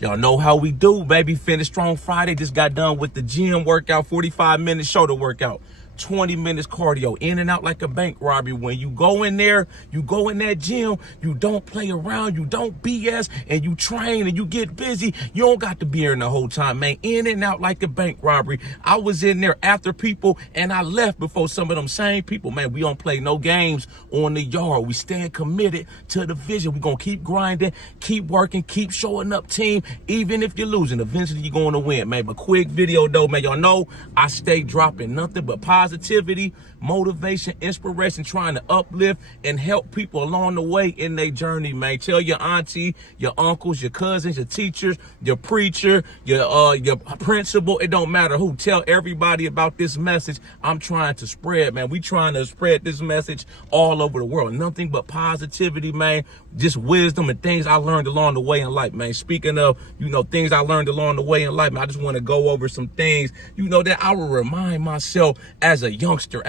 Y'all know how we do, baby. Finish strong Friday. Just got done with the gym workout, 45-minute shoulder workout, 20 minutes cardio, in and out like a bank robbery. When you go in there, you go in that gym, you don't play around, you don't BS, and you train and you get busy. You don't got to be here the whole time, man. In and out like a bank robbery. I was in there after people and I left before some of them same people, man. We don't play no games on the yard. We stand committed to the vision. We're going to keep grinding, keep working, keep showing up, team. Even if you're losing, eventually you're going to win, man. But quick video, though, man. Y'all know I stay dropping nothing but positivity, motivation, inspiration, trying to uplift and help people along the way in their journey, man. Tell your auntie, your uncles, your cousins, your teachers, your preacher, your principal. It don't matter who. Tell everybody about this message I'm trying to spread, man. We trying to spread this message all over the world. Nothing but positivity, man. Just wisdom and things I learned along the way in life, man. Speaking of, things I learned along the way in life, man, I just want to go over some things, that I will remind myself as a youngster,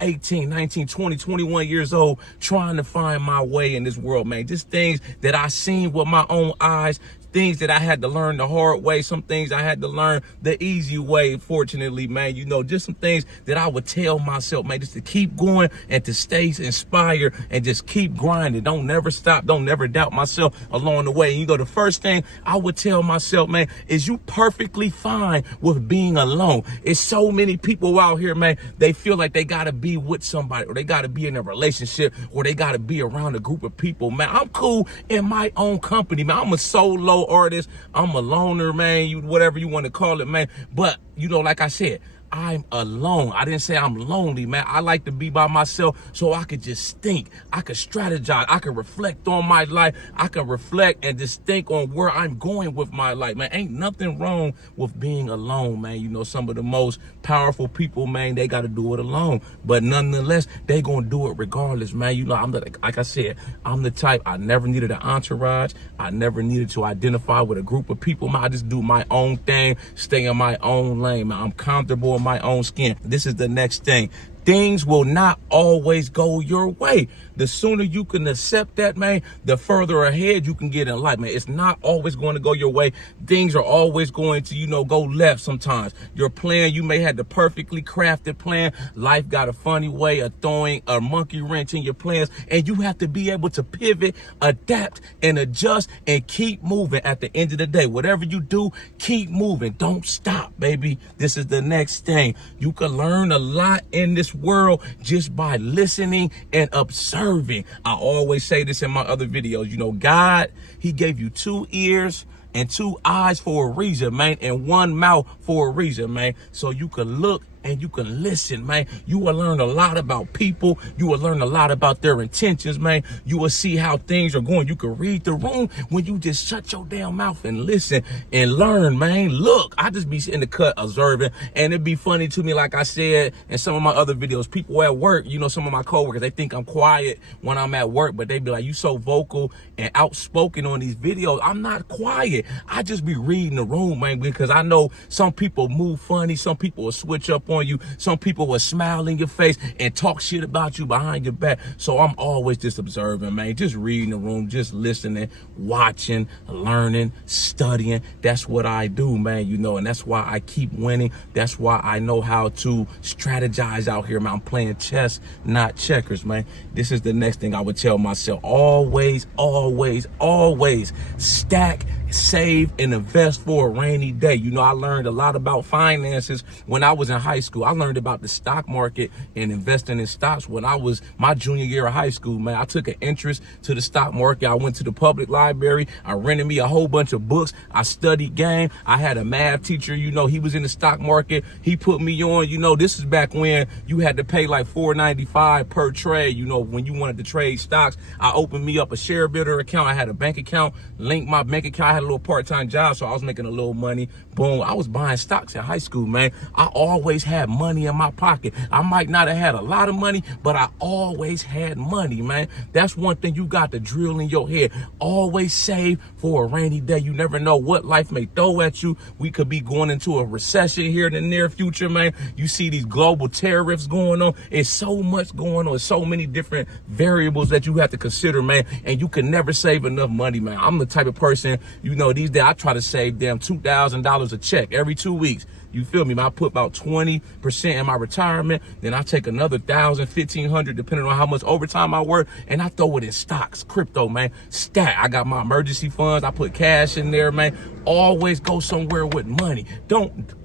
18, 19, 20, 21 years old, trying to find my way in this world, man. Just things that I seen with my own eyes, things that I had to learn the hard way, some things I had to learn the easy way, fortunately, man. Just some things that I would tell myself, man, just to keep going and to stay inspired and just keep grinding. Don't never stop. Don't never doubt myself along the way. The first thing I would tell myself, man, is you perfectly fine with being alone. It's so many people out here, man, they feel like they got to be with somebody or they got to be in a relationship or they got to be around a group of people, man. I'm cool in my own company, man. I'm a solo artist. I'm a loner, man. Whatever you want to call it, man. But, like I said, I'm alone. I didn't say I'm lonely, man. I like to be by myself so I could just think. I could strategize. I could reflect on my life. I could reflect and just think on where I'm going with my life, man. Ain't nothing wrong with being alone, man. Some of the most powerful people, man, they got to do it alone. But nonetheless, they going to do it regardless, man. Like I said, I'm the type, I never needed an entourage. I never needed to identify with a group of people, man. I just do my own thing, stay in my own lane, man. I'm comfortable in my own skin. This is the next thing. Things will not always go your way. The sooner you can accept that, man, the further ahead you can get in life, man. It's not always going to go your way. Things are always going to, go left sometimes. Your plan, you may have the perfectly crafted plan. Life got a funny way of throwing a monkey wrench in your plans, and you have to be able to pivot, adapt, and adjust, and keep moving. At the end of the day, whatever you do, keep moving. Don't stop, baby. This is the next thing. You can learn a lot in this world just by listening and observing. I always say this in my other videos. God, he gave you 2 ears and 2 eyes for a reason, man, and 1 mouth for a reason, man. So you can look and you can listen, man. You will learn a lot about people. You will learn a lot about their intentions, man. You will see how things are going. You can read the room when you just shut your damn mouth and listen and learn, man. Look, I just be in the cut observing, and it'd be funny to me, like I said in some of my other videos, people at work, some of my coworkers, they think I'm quiet when I'm at work, but they be like, you so vocal and outspoken on these videos. I'm not quiet. I just be reading the room, man, because I know some people move funny. Some people will switch up on you. Some people will smile in your face and talk shit about you behind your back. So I'm always just observing, man, just reading the room, just listening, watching, learning, studying. That's what I do, man, and that's why I keep winning. That's why I know how to strategize out here, man. I'm playing chess, not checkers, man. This is the next thing I would tell myself. Always, always, always stack, save, and invest for a rainy day. I learned a lot about finances when I was in high school. I learned about the stock market and investing in stocks when I was my junior year of high school, man. I took an interest to the stock market. I went to the public library. I rented me a whole bunch of books. I studied game. I had a math teacher, he was in the stock market. He put me on, this is back when you had to pay like $4.95 per trade, when you wanted to trade stocks. I opened me up a share builder account. I had a bank account, linked my bank account. I had a little part-time job, so I was making a little money. Boom, I was buying stocks in high school, man. I always had money in my pocket. I might not have had a lot of money, but I always had money, man. That's one thing you got to drill in your head. Always save for a rainy day. You never know what life may throw at you. We could be going into a recession here in the near future, man. You see these global tariffs going on. It's so much going on. So many different variables that you have to consider, man. And you can never save enough money, man. I'm the type of person, You know, these days I try to save them $2,000 a check every 2 weeks. You feel me? I put about 20% in my retirement. Then I take another 1,000, 1,500, depending on how much overtime I work, and I throw it in stocks, crypto, man. Stack. I got my emergency funds. I put cash in there, man. Always go somewhere with money. Don't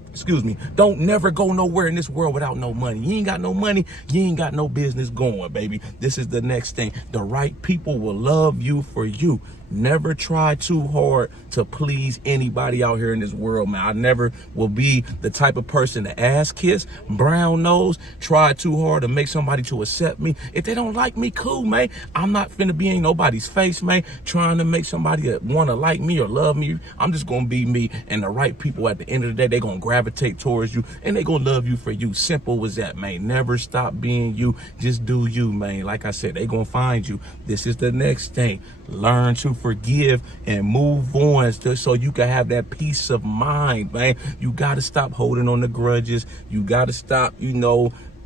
never go nowhere in this world without no money. You ain't got no money, you ain't got no business going, baby. This is the next thing. The right people will love you for you. Never try too hard to please anybody out here in this world, man. I never will be the type of person to ass kiss, brown nose, try too hard to make somebody to accept me. If they don't like me, cool, man. I'm not finna be in nobody's face, man, trying to make somebody want to like me or love me. I'm just gonna be me, and the right people at the end of the day, they gonna gravitate towards you, and they gonna love you for you. Simple as that, man. Never stop being you. Just do you, man. Like I said, they gonna find you. This is the next thing. Learn to forgive and move on so you can have that peace of mind, man. You got to stop holding on to grudges. You got to stop,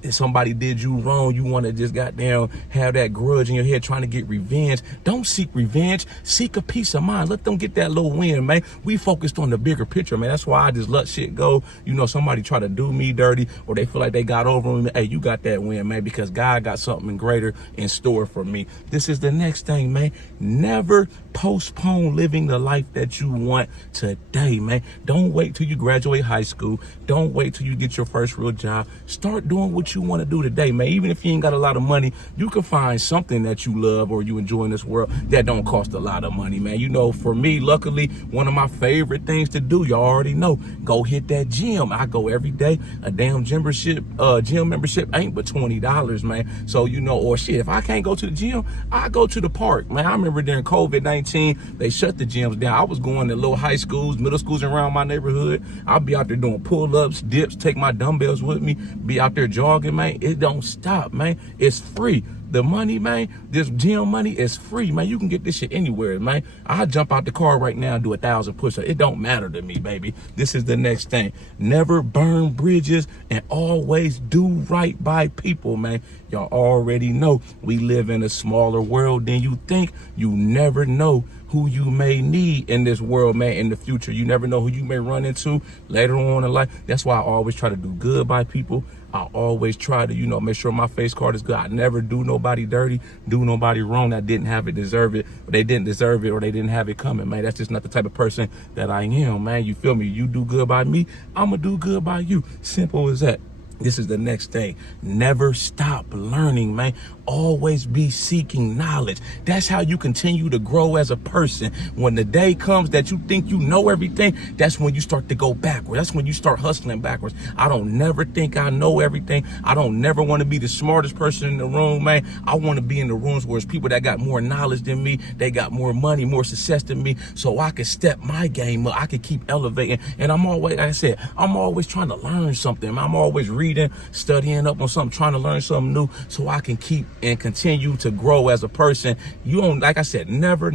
if somebody did you wrong, you want to just goddamn have that grudge in your head trying to get revenge. Don't seek revenge. Seek a peace of mind. Let them get that little win, man. We focused on the bigger picture, man. That's why I just let shit go. Somebody try to do me dirty or they feel like they got over me. Hey, you got that win, man, because God got something greater in store for me. This is the next thing, man. Never postpone living the life that you want today, man. Don't wait till you graduate high school. Don't wait till you get your first real job. Start doing what you want to do today, man. Even if you ain't got a lot of money, you can find something that you love or you enjoy in this world that don't cost a lot of money, man. For me, luckily, one of my favorite things to do, y'all already know, go hit that gym. I go every day. A damn gym membership ain't but $20, man. So, or shit, if I can't go to the gym, I go to the park, man. I remember during COVID-19, they shut the gyms down. I was going to little high schools, middle schools around my neighborhood. I'll be out there doing pull-ups, dips, take my dumbbells with me, be out there jogging, man. It don't stop, man. It's free. The money, man, this gym money is free, man. You can get this shit anywhere, man. I jump out the car right now and do 1,000 push-ups. It don't matter to me, baby. This is the next thing. Never burn bridges and always do right by people, man. Y'all already know we live in a smaller world than you think. You never know who you may need in this world, man, in the future. You never know who you may run into later on in life. That's why I always try to do good by people. I always try to, make sure my face card is good. I never do nobody dirty, do nobody wrong that didn't have it, deserve it, or they didn't deserve it, or they didn't have it coming, man. That's just not the type of person that I am, man. You feel me? You do good by me, I'm going to do good by you. Simple as that. This is the next thing. Never stop learning, man. Always be seeking knowledge. That's how you continue to grow as a person. When the day comes that you think you know everything, that's when you start to go backwards. That's when you start hustling backwards. I don't never think I know everything. I don't never want to be the smartest person in the room, man. I want to be in the rooms where it's people that got more knowledge than me. They got more money, more success than me. So I can step my game up. I can keep elevating. And I'm always, like I said, I'm always trying to learn something. I'm always reading, studying up on something, trying to learn something new so I can keep and continue to grow as a person. You don't, like I said, never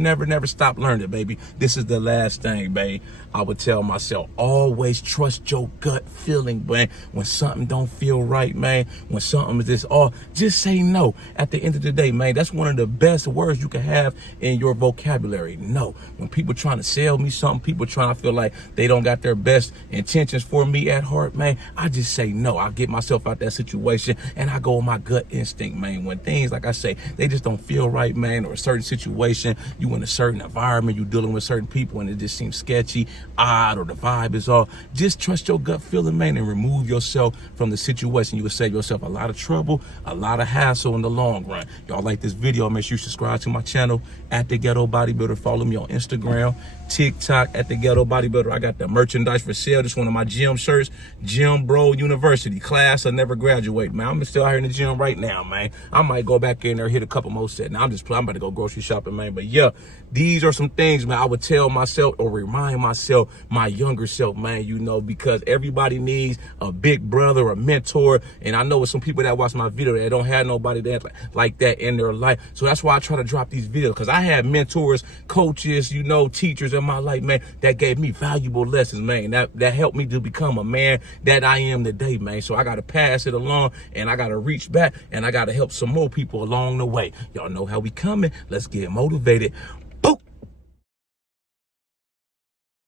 stop learning, baby. This is the last thing, babe. I would tell myself, always trust your gut feeling, man. When something don't feel right, man, when something is just say no. At the end of the day, man, that's one of the best words you can have in your vocabulary. No. When people trying to sell me something, I feel like they don't got their best intentions for me at heart, man, I just say no. I get myself out that situation and I go with my gut instinct, man. When things, like I say, they just don't feel right, man, or a certain situation, you in a certain environment, you dealing with certain people and it just seems sketchy, odd, or the vibe is off, just trust your gut feeling, man, and remove yourself from the situation. You will save yourself a lot of trouble, a lot of hassle in the long run. Y'all like this video, make sure you subscribe to my channel at the Ghetto Bodybuilder. Follow me on Instagram, TikTok at the Ghetto Bodybuilder. I got the merchandise for sale. This one of my gym shirts, Gym Bro University, class or never graduate, man. I'm still out here in the gym right now, man. I might go back in there, hit a couple more sets. Now I'm about to go grocery shopping, man. But yeah, these are some things, man, I would tell myself or remind myself, my younger self, man, because everybody needs a big brother, a mentor. And I know with some people that watch my video that don't have nobody that like that in their life. So that's why I try to drop these videos, because I had mentors, coaches, teachers in my life, man, that gave me valuable lessons, man, that helped me to become a man that I am today, man. So I got to pass it along, and I got to reach back, and I got to help some more people along the way. Y'all know how we coming. Let's get motivated.